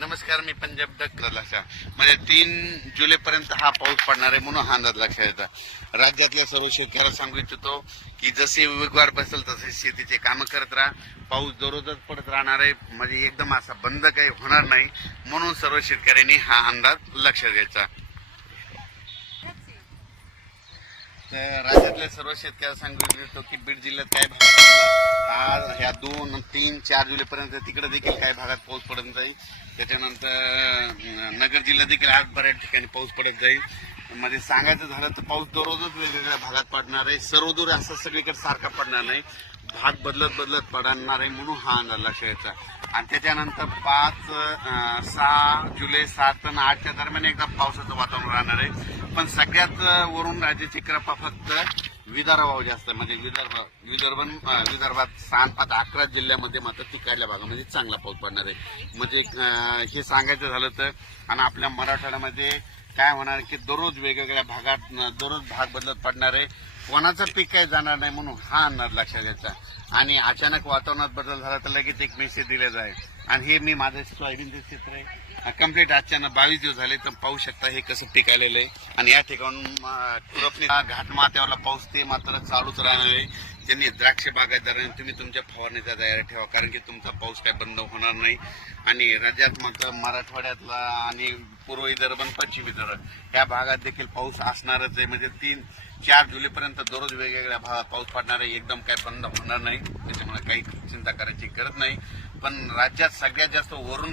नमस्कार मी पंजाब डक लक्षा म्हणजे तीन जुलैपर्यंत हा पाऊस पडणार आहे म्हणून हा अंदाज लक्षात येता राज्यातल्या सर्व शेतकऱ्याला सांगू इच्छितो की जसे वेगवार बसेल तसे शेतीचे कामं करत राहा. पाऊस दररोजच पडत राहणार आहे. म्हणजे एकदम असा बंद काही होणार नाही. म्हणून सर्व शेतकऱ्यांनी हा अंदाज लक्षात घ्यायचा तर राज्यातल्या सर्व शेतकऱ्याला सांगू इच्छितो की बीड जिल्ह्यात काय भाव ह्या दोन तीन चार जुलैपर्यंत तिकडे देखील काही भागात पाऊस पडत जाईल. त्याच्यानंतर नगर जिल्हा देखील आज बऱ्याच ठिकाणी पाऊस पडत जाईल. म्हणजे सांगायचं झालं तर पाऊस दररोजच वेगवेगळ्या भागात पडणार आहे. सर्वदूर असं सगळीकडे सारखा पडणार नाही. भाग बदलत बदलत पडणार आहे म्हणून हा अंदाज लक्षात यायचा. आणि त्याच्यानंतर पाच सहा जुलै सात आणि आठच्या दरम्यान एकदा पावसाचं वातावरण राहणार आहे. पण सगळ्यात वरून राज्याची कृपा फक्त विदर्भावर जास्त आहे. म्हणजे विदर्भ विदर्भ विदर्भात सहा पाच अकरा जिल्ह्यामध्ये मात्र तिकडल्या भागामध्ये चांगला पाऊस पडणार आहे म्हणजे हे सांगायचं झालं तर आणि आपल्या मराठवाड्यामध्ये काय होणार की दररोज वेगवेगळ्या भागात दररोज भाग बदलत पडणार आहे कोणाचं पीक काही जाणार नाही म्हणून हा अंदाज लक्षात घ्यायचा. आणि अचानक वातावरणात बदल झाला तर लगेच एक मेसेज दिला जाईल. आणि हे मी माझं सोयाबीनचं चित्र आहे. कंप्लीट अचानक बावीस दिवस झाले तर पाहू शकता हे कसं पीक आलेलं आहे. आणि या ठिकाणून अं, खुरपणी घाट माथ्यावरला पाऊस ते मात्र चालूच राहणार आहे. त्यांनी द्राक्ष बागायतदारांनी तुम्ही तुमच्या फवारणीचा तयारी ठेवा कारण की तुमचा पाऊस काय बंद होणार नाही. आणि राज्यात मात्र मराठवाड्यातला आणि पूर्व विदर्भ आणि पश्चिम विदर्भ या भागात देखील पाऊस असणारच आहे. म्हणजे तीन चार जुलैपर्यंत दररोज वेगवेगळ्या भागात पाऊस पडणार आहे. एकदम काय बंद होणार नाही. त्याच्यामुळे काही चिंता करायची गरज नाही. पण राज्यात सगळ्यात जास्त वरून